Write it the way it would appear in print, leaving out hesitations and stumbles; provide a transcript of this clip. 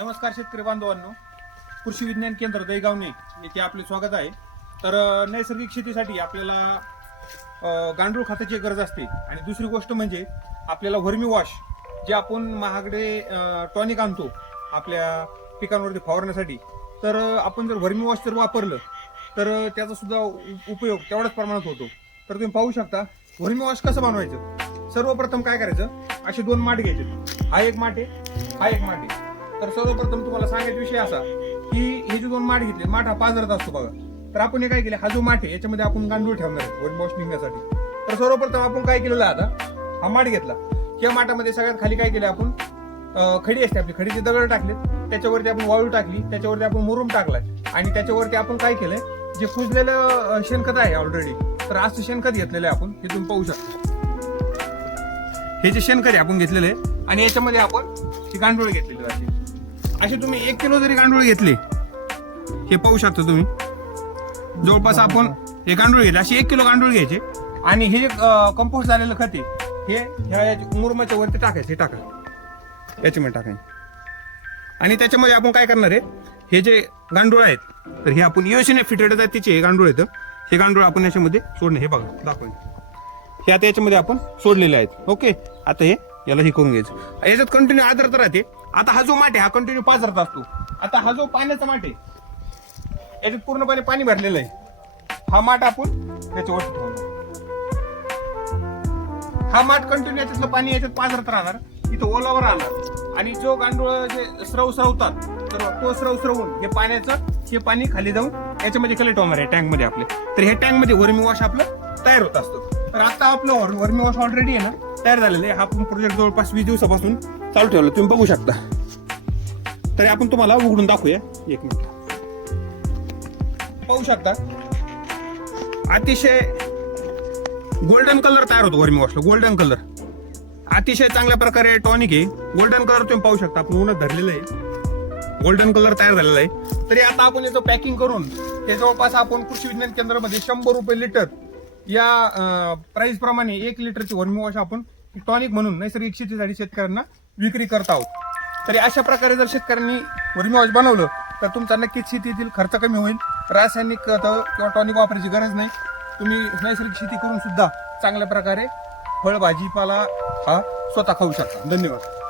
नमस्कार शेतकरी बांधवांनो, कृषी विज्ञान केंद्र दहीगावणे येथे आपले स्वागत आहे. तर नैसर्गिक शेतीसाठी आपल्याला गांडूळ खताची गरज असते आणि दुसरी गोष्ट म्हणजे आपल्याला वर्मी वॉश जे आपण महागडे टॉनिक आणतो आपल्या पिकांवरती फवारण्यासाठी. तर आपण जर वर्मी वॉश जर वापरलं तर त्याचा सुद्धा उपयोग तेवढ्याच प्रमाणात होतो. तर तुम्ही पाहू शकता वर्मी वॉश कसं बनवायचं. सर्वप्रथम काय करायचं, असे दोन माठ घ्यायचे. हा एक माठ आहे, हा एक माठ आहे. तर सर्वप्रथम तुम्हाला सांगायचा विषय असा की हे जे दोन माठ घेतले, माठ हा पाजरत असतो बघा. तर आपण हे काय केले, हा जो माठ आहे याच्यामध्ये आपण गांडूळ ठेवणार आहे वर्मी वॉश निघण्यासाठी. तर सर्वप्रथम आपण काय केलेलं आहे, आता हा माठ घेतला. या माठामध्ये सगळ्यात खाली काय केलं आपण, खडी असते आपली, खडीचे दगड टाकले, त्याच्यावरती आपण वाळू टाकली, त्याच्यावरती आपण मुरुम टाकलाय आणि त्याच्यावरती आपण काय केलंय, जे कुजलेलं शेणखत आहे ऑलरेडी, तर असं शेणखत घेतलेलं आहे आपण. हे तुम्ही पाहू शकता, हे जे शेणखत आहे आपण घेतलेलं आहे आणि याच्यामध्ये आपण हे गांडूळ घेतलेले आहे. असे तुम्ही 1 किलो जरी गांडूळ घेतले, हे पाहू शकता तुम्ही, जवळपास आपण हे गांडूळ घेतले, असे 1 किलो गांडूळ घ्यायचे आणि हे कंपोस्ट झालेलं खत आहे हे मुरुमाच्या वरती टाकायचं. हे टाका, याच्यामध्ये टाकायचं आणि त्याच्यामध्ये आपण काय करणार आहे, हे जे गांडूळ आहेत तर हे आपण योजने फिटेड आहेत, तिचे गांडूळ आहेत. हे गांडूळ आपण याच्यामध्ये सोडणे, हे बघा दाखवून, हे आता याच्यामध्ये आपण सोडलेले आहेत. ओके, आता हे याला हे करून घ्यायचं. याच्यात कंटिन्यू आर्द्रता राहते. आता हा जो माठ आहे हा कंटिन्यू पाजरत असतो. आता हा जो पाण्याचा माठ आहे याच्यात पूर्णपणे पाणी भरलेलं आहे. हा माठ आपण याच्यावर ठेवणार. हा माठ कंटिन्यू याच्यातलं पाणी याच्यात पाजरत राहणार, इथं ओलावर राहणार आणि जो गांडूळ जे स्रवतात तर तो स्रवून हे पाण्याचं हे पाणी खाली जाऊन याच्यामध्ये कलेक्ट होणार आहे टँक मध्ये आपले. तर हे टँक मध्ये वर्मी वॉश आपलं तयार होत असतं. तर आता आपलं वर्मी वॉश ऑलरेडी आहे ना तयार झालेलं आहे. हा प्रोजेक्ट जवळपास 20 दिवसापासून चालू ठेवला, तुम्ही बघू शकता. तरी आपण तुम्हाला उघडून दाखवूया, 1 मिनिट. पाहू शकता अतिशय गोल्डन कलर तयार होतो वर्मी वॉशला. गोल्डन कलर अतिशय चांगल्या प्रकारे टॉनिक आहे. गोल्डन कलर तुम्ही पाहू शकता, आपण उन्हात धरलेलं आहे, गोल्डन कलर तयार झालेला आहे. तरी आता आपण याचं पॅकिंग करून हे जवळपास आपण कृषी विज्ञान केंद्रामध्ये 100 रुपये लिटर या प्राइस प्रमाणे 1 लिटरची वर्मी वॉश आपण टॉनिक म्हणून नैसर्गिक शेतीसाठी शेतकऱ्यांना विक्री करत आहोत. तरी अशा प्रकारे जर शेतकऱ्यांनी वर्मी वॉश बनवलं तर तुमचा नक्कीच शेतीतील खर्च कमी होईल. रासायनिक खतं किंवा टॉनिक वापरायची गरज नाही. तुम्ही नैसर्गिक शेती करून सुद्धा चांगल्या प्रकारे फळ भाजीपाला हा स्वतः खाऊ शकता. धन्यवाद.